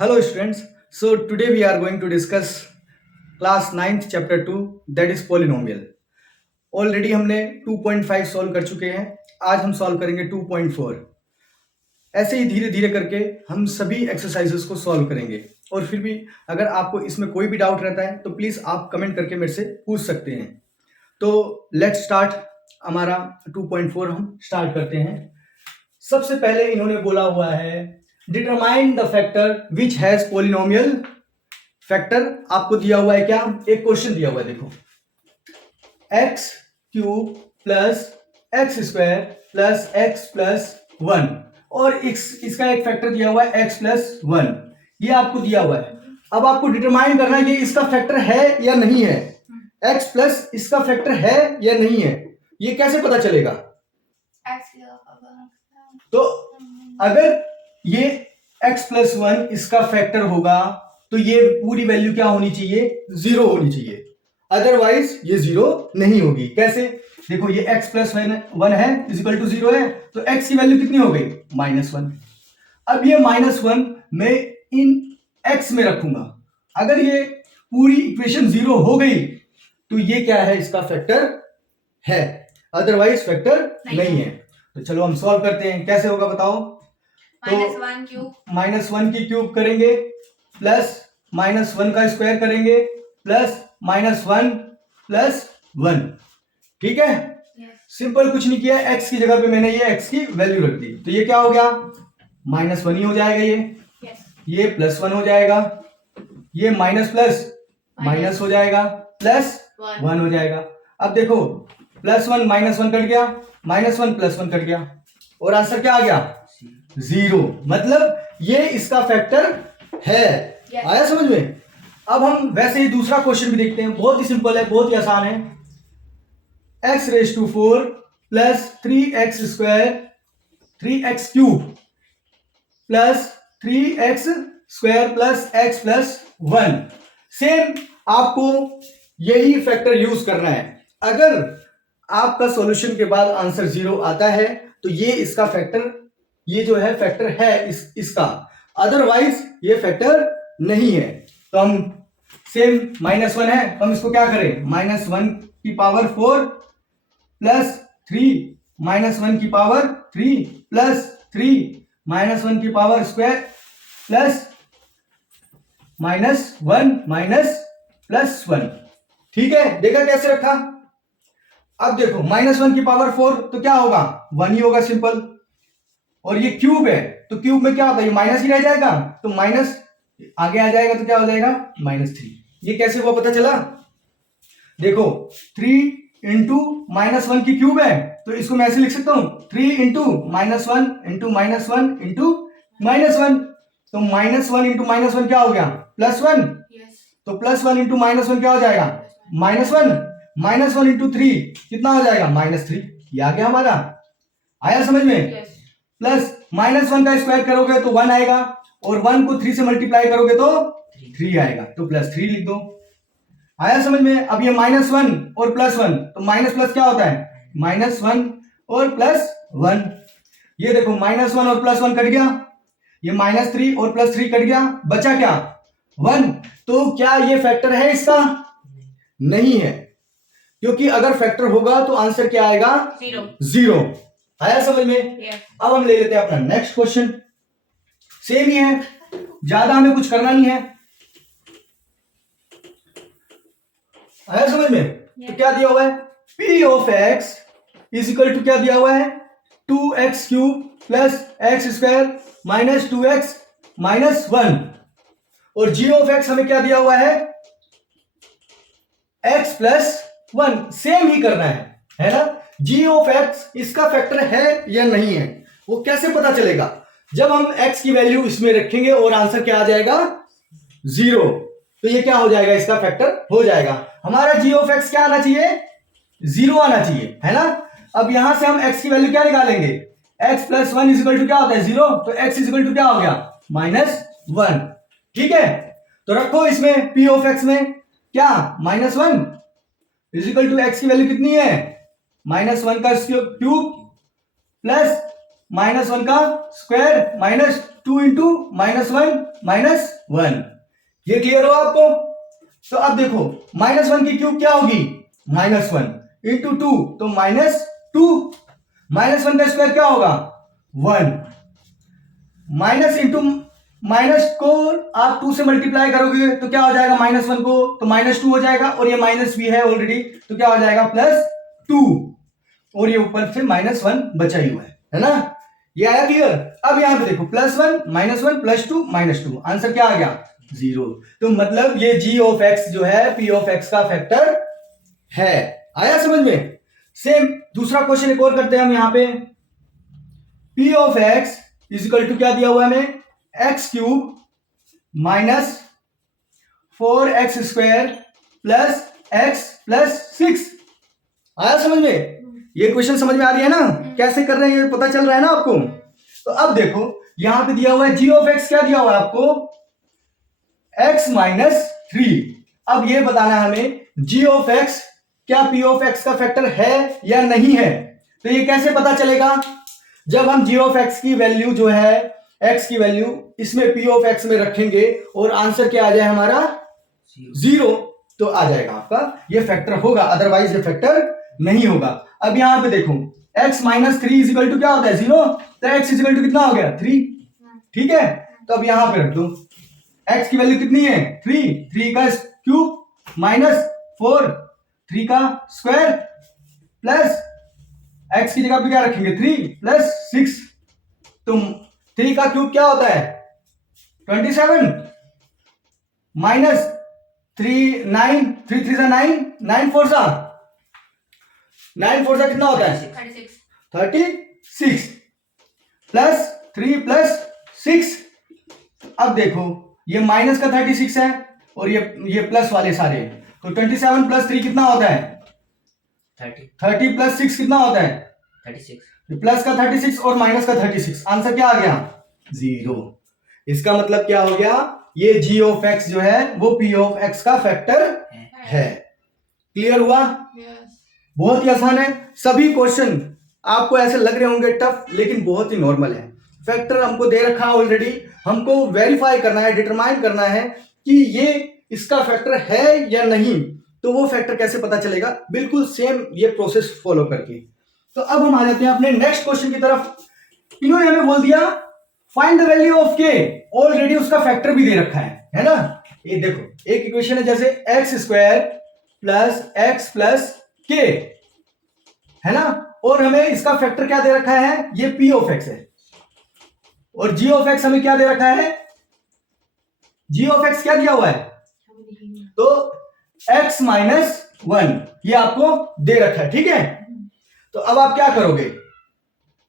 Hello students, so today we are going to discuss class 9th chapter 2 that is polynomial. Already हमने 2.5 solve कर चुके हैं. आज हम सॉल्व करेंगे 2.4. ऐसे ही धीरे धीरे करके हम सभी एक्सरसाइजेस को सॉल्व करेंगे. और फिर भी अगर आपको इसमें कोई भी डाउट रहता है तो प्लीज़ आप कमेंट करके मेरे से पूछ सकते हैं. तो लेट्स स्टार्ट. हमारा 2.4 हम स्टार्ट करते हैं. सबसे पहले इन्होंने बोला हुआ है determine the factor which has polynomial. Factor आपको दिया हुआ है क्या? एक क्वेश्चन दिया हुआ है, देखो x cube plus x square plus x plus 1 और इसका एक फैक्टर दिया हुआ है एक्स प्लस 1. ये आपको दिया हुआ है. अब आपको डिटरमाइन करना है ये इसका फैक्टर है या नहीं है. एक्स प्लस इसका फैक्टर है या नहीं है, ये कैसे पता चलेगा? तो अगर ये x प्लस 1 इसका फैक्टर होगा तो ये पूरी वैल्यू क्या होनी चाहिए? 0 होनी चाहिए. अदरवाइज ये 0 नहीं होगी. कैसे? देखो ये x प्लस 1 है इजिकल टू 0 है तो x की वैल्यू कितनी हो गई? -1. अब ये -1 मैं इन x में रखूंगा. अगर ये पूरी इक्वेशन 0 हो गई तो ये क्या है? इसका फैक्टर है, अदरवाइज फैक्टर नहीं है. तो चलो हम सॉल्व करते हैं. कैसे होगा बताओ? तो -1 की क्यूब करेंगे प्लस -1 का स्क्वायर करेंगे प्लस -1 प्लस 1. ठीक है. सिंपल, कुछ नहीं किया. x की जगह पे मैंने ये x की वैल्यू रख दी तो ये क्या हो गया? -1 ही हो जाएगा. ये +1 हो जाएगा. ये माइनस प्लस माइनस हो जाएगा प्लस 1 हो जाएगा. अब देखो +1 -1 कट गया, -1 +1 कट गया और आंसर क्या आ गया? 0. मतलब ये इसका फैक्टर है. आया समझ में? अब हम वैसे ही दूसरा क्वेश्चन भी देखते हैं. बहुत ही सिंपल है, बहुत ही आसान है. x⁴ plus 3x square 3x cube plus 3x square plus x plus 1. Same आपको यही फैक्टर यूज करना है. अगर आपका सॉल्यूशन के बाद आंसर 0 आता है तो ये इसका फैक्टर, ये जो है फैक्टर है इसका. अदरवाइज ये फैक्टर नहीं है. तो हम सेम -1 है, हम इसको क्या करें? -1 की पावर 4 प्लस 3 -1 की पावर 3 प्लस 3 -1 की power square plus -1 minus plus 1. ठीक है. देखा कैसे रखा? अब देखो -1 की पावर 4 तो क्या होगा? 1 ही होगा, सिंपल. और ये क्यूब है तो क्यूब में क्या होता है? ये माइनस ही रह जाएगा तो माइनस आगे आ जाएगा तो क्या हो जाएगा? -3. ये कैसे हुआ पता चला? देखो 3 इंटू -1 की क्यूब है तो इसको मैं ऐसे लिख सकता हूं 3 इंटू -1 इंटू -1 इंटू -1. तो -1 इंटू -1 क्या हो गया? +1. तो +1 इंटू -1 क्या हो जाएगा? -1. -1 इंटू 3 कितना हो जाएगा? -3. ये आ गया हमारा. आया समझ में? प्लस -1 का स्क्वायर करोगे तो 1 आएगा और 1 को 3 से मल्टीप्लाई करोगे तो 3 आएगा तो +3 लिख दो. आया समझ में? अब ये -1 और +1 तो माइनस प्लस क्या होता है? -1 और +1. ये देखो -1 और +1 कट गया. ये -3 और +3 कट गया. बचा क्या? 1. तो क्या ये फैक्टर है इसका? नहीं है, क्योंकि अगर फैक्टर होगा तो आंसर क्या आएगा? 0. आया समझ में? अब हम ले लेते हैं अपना नेक्स्ट क्वेश्चन. सेम ही है, ज्यादा हमें कुछ करना नहीं है. आया समझ में? तो क्या दिया हुआ है? p of x is equal to क्या दिया हुआ है? 2x cube plus x square minus 2x minus 1. और g ऑफ x हमें क्या दिया हुआ है? x plus 1. सेम ही करना है ना? g ऑफ x इसका फैक्टर है या नहीं है वो कैसे पता चलेगा? जब हम x की वैल्यू इसमें रखेंगे और आंसर क्या आ जाएगा? 0. तो ये क्या हो जाएगा? इसका फैक्टर हो जाएगा. हमारा g ऑफ x क्या आना चाहिए? 0 आना चाहिए, है ना? अब यहां से हम x की वैल्यू क्या निकालेंगे? x plus 1 is equal to क्या होता है? 0. तो x इज इक्वल टू क्या हो गया? -1. ठीक है. तो रखो इसमें p ऑफ x में क्या? -1 इज इक्वल टू x की वैल्यू कितनी है? -1 का क्यूब प्लस -1 का स्क्वायर माइनस 2 इंटू -1 ये क्लियर हुआ आपको? तो अब देखो -1 की क्यूब क्या होगी? -1 इंटू 2 तो -2, -1 का स्क्वायर क्या होगा? 1, माइनस इंटू माइनस को आप 2 से मल्टीप्लाई करोगे तो क्या हो जाएगा? -1 को तो -2 हो जाएगा, और ये माइनस भी है ऑलरेडी तो क्या हो जाएगा? +2, और ये ऊपर से -1 बचा ही हुआ है ना? ये आया क्लियर? अब यहां पे देखो +1 -1 +2 -2, आंसर क्या आ गया? 0। तो मतलब ये g ऑफ x जो है p ऑफ x का फैक्टर है। आया समझ में? सेम दूसरा क्वेश्चन एक और करते हैं हम यहां पे। p of x is equal to क्या दिया हुआ है हमें? x³ minus 4x² plus x plus 6। आया समझ में? ये क्वेश्चन समझ में आ रही है ना? कैसे कर रहे हैं ये पता चल रहा है ना आपको? तो अब देखो यहां पे दिया हुआ है g ऑफ x, क्या दिया हुआ है आपको? x minus 3। अब ये बताना है हमें g ऑफ x क्या p ऑफ x का फैक्टर है या नहीं है। तो ये कैसे पता चलेगा? जब हम g ऑफ x की वैल्यू जो है x की वैल्यू इसमें p ऑफ x में रखेंगे और आंसर क्या आ जाए हमारा? 0, तो आ जाएगा आपका ये फैक्टर होगा, अदरवाइज ये फैक्टर नहीं होगा। अब यहां पे देखो x माइनस 3 इजिकल टू क्या होता है? 0। तो x इजिकल टू कितना हो गया? 3। ठीक है, तो अब यहां पे रख दो x की वैल्यू कितनी है? 3 का क्यूब माइनस 4 3 का स्क्वायर प्लस x की जगह पे क्या रखेंगे? 3 प्लस 6। तो 3 का क्यूब क्या होता है? 27 माइनस 3 9 3 3 9 9 4 9 4 कितना होता है? 36 प्लस 3 प्लस 6। अब देखो ये माइनस का 36 है और ये प्लस वाले सारे, तो 27 प्लस 3 कितना होता है? 30 प्लस 6 कितना होता है? 36। प्लस का 36 और माइनस का 36, आंसर क्या आ गया? 0। इसका मतलब क्या हो गया? ये g ऑफ x जो है वो p ऑफ x का फैक्टर है। क्लियर हुआ? बहुत ही आसान है। सभी क्वेश्चन आपको ऐसे लग रहे होंगे टफ, लेकिन बहुत ही नॉर्मल है। फैक्टर हमको दे रखा है ऑलरेडी, हमको वेरीफाई करना है, डिटरमाइन करना है कि ये इसका फैक्टर है या नहीं। तो वो फैक्टर कैसे पता चलेगा? बिल्कुल सेम ये प्रोसेस फॉलो करके। तो अब हम आ जाते हैं अपने नेक्स्ट क्वेश्चन की तरफ। इन्होंने हमें बोल दिया find the value of k, already उसका फैक्टर भी दे रखा है ना? ये देखो एक इक्वेशन है जैसे x² plus x plus k है ना, और हमें इसका फैक्टर क्या दे रखा है? ये p ऑफ x है, और g ऑफ x हमें क्या दे रखा है? g ऑफ x क्या दिया हुआ है? तो x माइनस 1 ये आपको दे रखा है। ठीक है, तो अब आप क्या करोगे?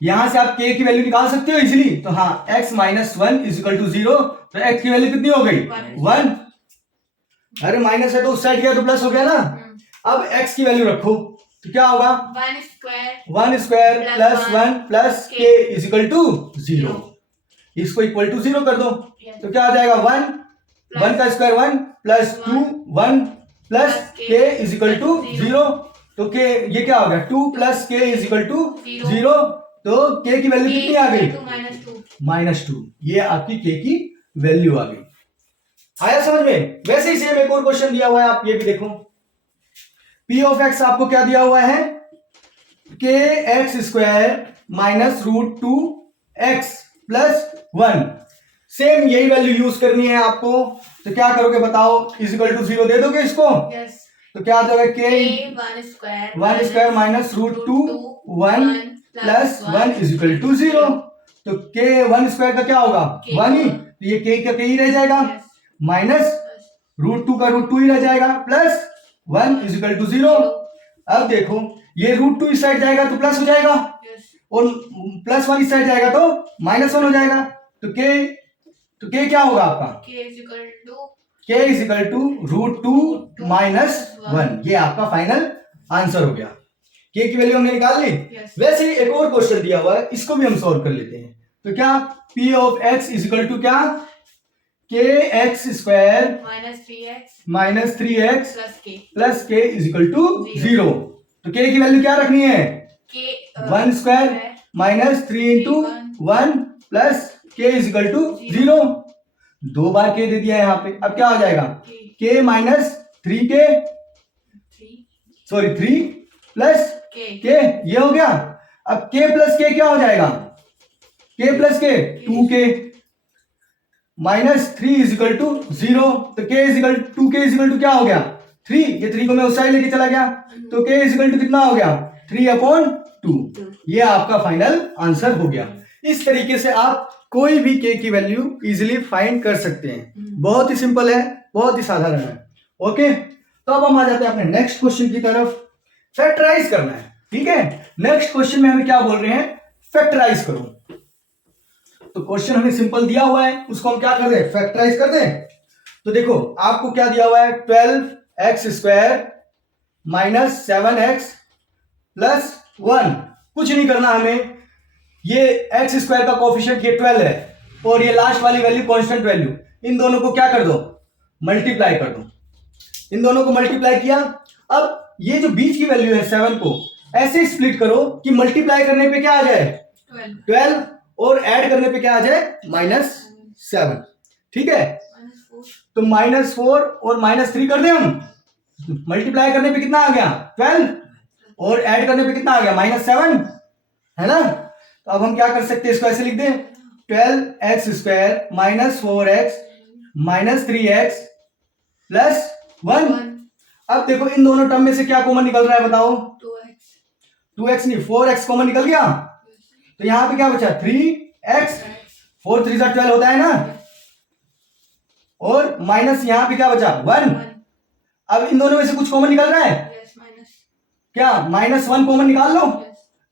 यहां से आप k की वैल्यू निकाल सकते हो इजीली। तो हाँ, x माइनस 1 इजिकल टू 0, तो x की वैल्यू कितनी हो गई? 1। अरे माइनस है तो उस साइड गया तो प्लस हो गया ना। अब x की वैल्यू रखो तो क्या होगा? 1 square plus 1 plus k is equal to 0। इसको इक्वल टू 0 कर दो तो क्या आ जाएगा? 1 का square 1 plus 2 1 plus k is equal to 0। तो k ये क्या हो गया? 2 प्लस k इजिकल टू 0। तो k की वैल्यू कितनी आ गई? -2। ये आपकी k की वैल्यू आ गई। आया समझ में? वैसे ही सेम एक और क्वेश्चन दिया हुआ है, आप ये भी देखो। p ऑफ x आपको क्या दिया हुआ है? kx² minus √2x plus 1। Same यही वैल्यू यूज करनी है आपको। तो क्या करोगे बताओ? इजिकल टू 0 दे दोगे इसको? तो क्या आ जाएगा? k 1 square minus √2 1 plus 1 is equal to 0। तो k 1 स्क्वायर का क्या होगा? 1 ही, तो ये k का k ही रह जाएगा, माइनस √2 का √2 ही रह जाएगा, प्लस 1 इजिकल टू 0। अब देखो ये √2 इस साइड जाएगा तो प्लस हो जाएगा, और प्लस 1 इस साइड जाएगा तो -1 हो जाएगा। तो k क्या होगा आपका? k is equal to √2 minus 1। ये आपका फाइनल आंसर हो गया। k की वैल्यू हमने निकाल ली। वैसे ही एक और क्वेश्चन दिया हुआ है, इसको भी हम सॉल्व कर लेते हैं। तो क्या p of x is equal to क्या? kx² minus 3x plus k is equal to 0। तो k की वैल्यू क्या रखनी है? 1 square minus 3 into 1 plus k is equal to 0। 2 बार k दे दिया है यहाँ पे, अब क्या हो जाएगा k minus 3k, sorry 3 plus k, ये हो गया। अब k प्लस k क्या हो जाएगा, k plus k 2k minus 3 is equal to 0। तो k is equal 2k is equal to क्या हो गया 3, ये 3 को मैं उस साइड लेके चला गया, तो k इज इक्वल टू कितना हो गया 3/2। ये आपका फाइनल आंसर हो गया। इस तरीके से आप कोई भी k की वैल्यू इजीली फाइंड कर सकते हैं। बहुत ही सिंपल है, बहुत ही साधारण है। ओके, तो अब हम आ जाते हैं अपने नेक्स्ट क्वेश्चन की तरफ। फैक्टराइज करना है, ठीक है। नेक्स्ट क्वेश्चन में हमें क्या बोल रहे हैं, फैक्टराइज करो। तो क्वेश्चन हमें सिंपल दिया हुआ है, उसको हम क्या कर दें, फैक्टराइज कर दें। तो देखो आपको क्या दिया हुआ है, 12x² माइनस 7x प्लस 1। कुछ नहीं करना हमें, ये x² का कोफिशिएंट ये 12 है और ये लास्ट वाली वैल्यू कांस्टेंट वैल्यू, इन दोनों को क्या कर दो, मल्टीप्लाई कर दो। इन दोनों को मल्टीप्लाई किया। अब ये जो बीच की वैल्यू है 7 को ऐसे स्प्लिट करो कि मल्टीप्लाई करने पे क्या आ जाए 12 और ऐड करने पे क्या आ जाए -7, ठीक है। तो -4 और -3 कर दें हम, मल्टीप्लाई करने पे कितना आ गया 12 और ऐड करने पे कितना आ गया -7, है ना। तो अब हम क्या कर सकते हैं, इसको ऐसे लिख दें 12x² minus 4x minus 3x plus 1। अब देखो इन दोनों टर्म में से क्या कॉमन निकल रहा है बताओ, 2x नहीं 4x कॉमन निकल गया। तो यहां पे क्या बचा 3x, 4 3 12 होता है ना, और माइनस यहां पे क्या बचा 1। अब इन दोनों में से कुछ कॉमन निकल रहा है, क्या -1 कॉमन निकाल लो,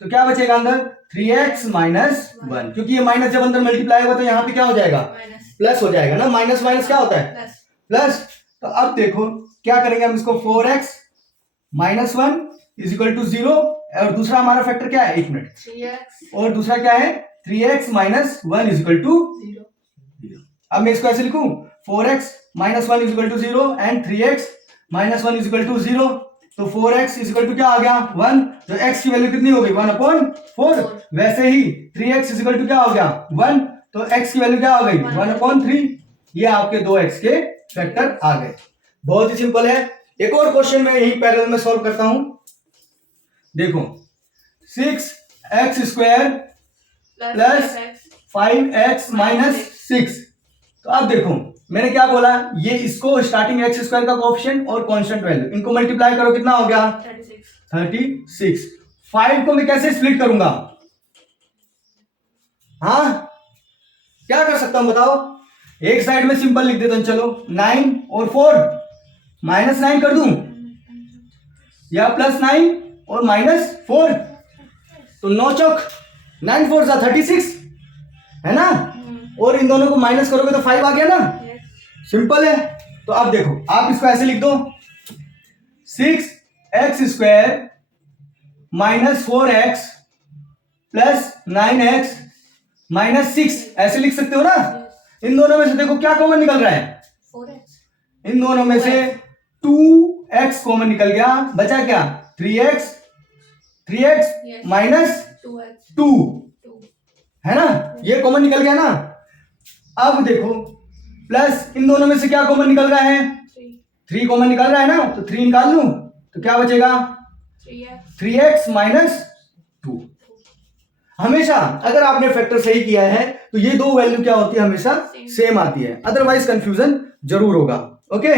तो क्या बचेगा अंदर 3x माइनस 1, क्योंकि ये माइनस जब अंदर मल्टीप्लाई होगा तो यहाँ पे क्या हो जाएगा प्लस हो जाएगा ना, माइनस माइनस क्या होता है प्लस। तो अब देखो क्या करेंगे हम इसको, 4x minus 1 is equal to 0, और दूसरा हमारा फैक्टर क्या है, 1 मिनट, 3x, और दूसरा क्या है 3x minus 1 is equal to 0। अब मैं इसको ऐसे लिखूं 4x minus 1 is equal to 0 and 3x minus 1 is equal to 0। तो 4x इज इक्वल टू क्या आ गया 1, तो x की वैल्यू कितनी हो गई 1/4। वैसे ही 3x इज इक्वल टू क्या हो गया 1, तो x की वैल्यू क्या हो गई 1/3। ये आपके 2x के फैक्टर आ गए। बहुत ही सिंपल है। एक और क्वेश्चन मैं यही पैरेलल में सॉल्व करता हूं। देखो 6x² प्लस 5x माइनस 6। तो अब देखो मैंने क्या बोला, ये इसको स्टार्टिंग x² का कोएफिशिएंट और कांस्टेंट वैल्यू इनको मल्टीप्लाई करो, कितना हो गया 36। 5 को मैं कैसे स्प्लिट करूंगा, हाँ क्या कर सकता हूं बताओ, एक साइड में सिंपल लिख देता हूं, चलो 9 और 4 -9 कर दूं, या +9 और -4, तो 9 चौक 9 4 36 है ना, और इन दोनों को माइनस करोगे तो 5 आ गया ना, सिंपल है। तो अब देखो आप इसको ऐसे लिख दो 6x² minus 4x plus 9x minus 6, ऐसे लिख सकते हो ना। इन दोनों में से देखो क्या कॉमन निकल रहा है 4x, इन दोनों में से 2x कॉमन निकल गया, बचा क्या 3x माइनस 2 है ना, ये कॉमन निकल गया ना। अब देखो प्लस इन दोनों में से क्या कॉमन निकल रहा है 3 कॉमन निकल रहा है ना, तो 3 निकाल लूं तो क्या बचेगा 3x माइनस 2। हमेशा अगर आपने फैक्टर सही किया है तो ये दो वैल्यू क्या होती है, हमेशा सेम आती है, अदरवाइज कंफ्यूजन जरूर होगा। ओके,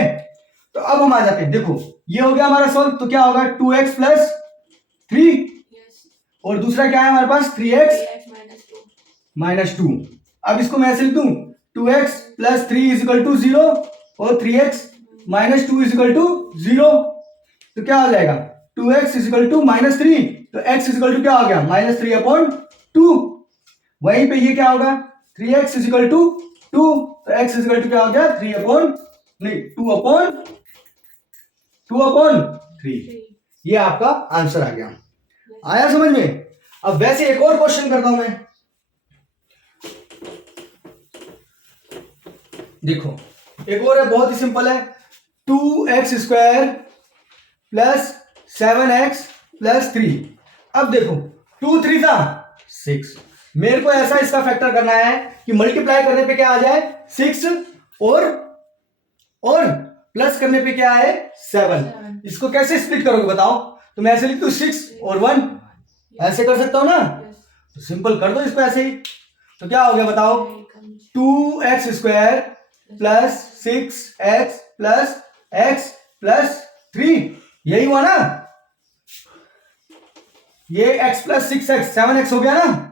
तो अब हम आ जाते हैं, देखो ये हो गया हमारा सॉल्व, तो क्या होगा 2x प्लस 3 और दूसरा क्या है हमारे पास 3x माइनस 2। अब इसको मैं ऐसे लिख दूं 2x plus 3 is equal to 0 और 3x minus 2 is equal to 0। तो क्या हो जाएगा 2x इज इक्वल टू -3, तो x इज इक्वल टू क्या हो गया -3/2। वहीं पे ये क्या होगा 3x इज इक्वल टू 2, तो x इज इक्वल टू क्या हो गया 2/3। ये आपका आंसर आ गया। आया समझ में। अब वैसे एक और क्वेश्चन करता हूं मैं, देखो एक और है, बहुत ही सिंपल है, 2x² प्लस 7x प्लस 3। अब देखो 2 3 6, मेरे को ऐसा इसका फैक्टर करना है कि मल्टीप्लाई करने पे क्या आ जाए 6 और प्लस करने पे क्या है 7। इसको कैसे स्प्लिट करोगे बताओ? तो मैं ऐसे लिख दूं 6 और 1, ऐसे कर सकता हूं ना? तो सिंपल कर दो इसको ऐसे ही। तो क्या हो गया बताओ? 2x square plus 6x plus x plus 3, यही हुआ ना? ये x प्लस 6x 7x हो गया ना?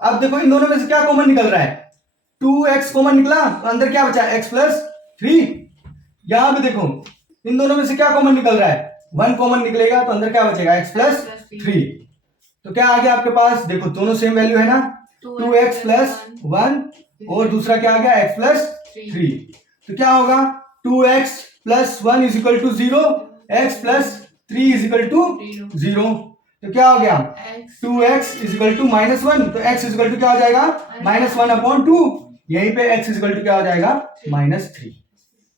अब देखो इन दोनों में से क्या कॉमन निकल रहा है? 2x कॉमन निकला, तो अंदर क्या बचा? x plus 3। यहां पे देखो इन दोनों में से क्या कॉमन निकल रहा है? 1 कॉमन निकलेगा, तो अंदर क्या बचेगा? x plus 3। तो क्या आ गया आपके पास? देखो दोनों सेम वैल्यू है ना, 2x प्लस 1 और दूसरा क्या आ गया? x plus 3। तो क्या होगा? 2x plus 1 is equal to 0, x plus 3 is equal to 0। तो क्या हो गया? 2x इज इक्वल टू -1, तो x इज इक्वल टू क्या हो जाएगा? -1/2। यहीं पे x इज इक्वल टू क्या हो जाएगा? -3।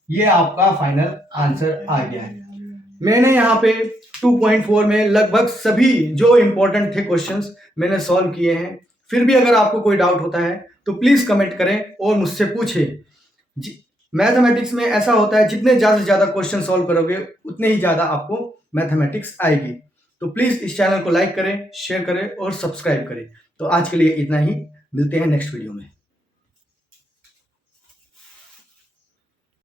ये आपका फाइनल आंसर आ गया है। मैंने यहाँ पे 2.4 में लगभग सभी जो इंपॉर्टेंट थे क्वेश्चंस मैंने सॉल्व किए हैं। फिर भी अगर आपको कोई डाउट होता है तो प्लीज कमेंट करें और मुझसे पूछें। मैथमेटिक्स में ऐसा होता है, जितने ज्यादा से ज्यादा क्वेश्चन सॉल्व करोगे उतने ही ज्यादा आपको मैथमेटिक्स आएगी। तो प्लीज इस चैनल को लाइक करें, शेयर करें और सब्सक्राइब करें। तो आज के लिए इतना ही, मिलते हैं नेक्स्ट वीडियो में।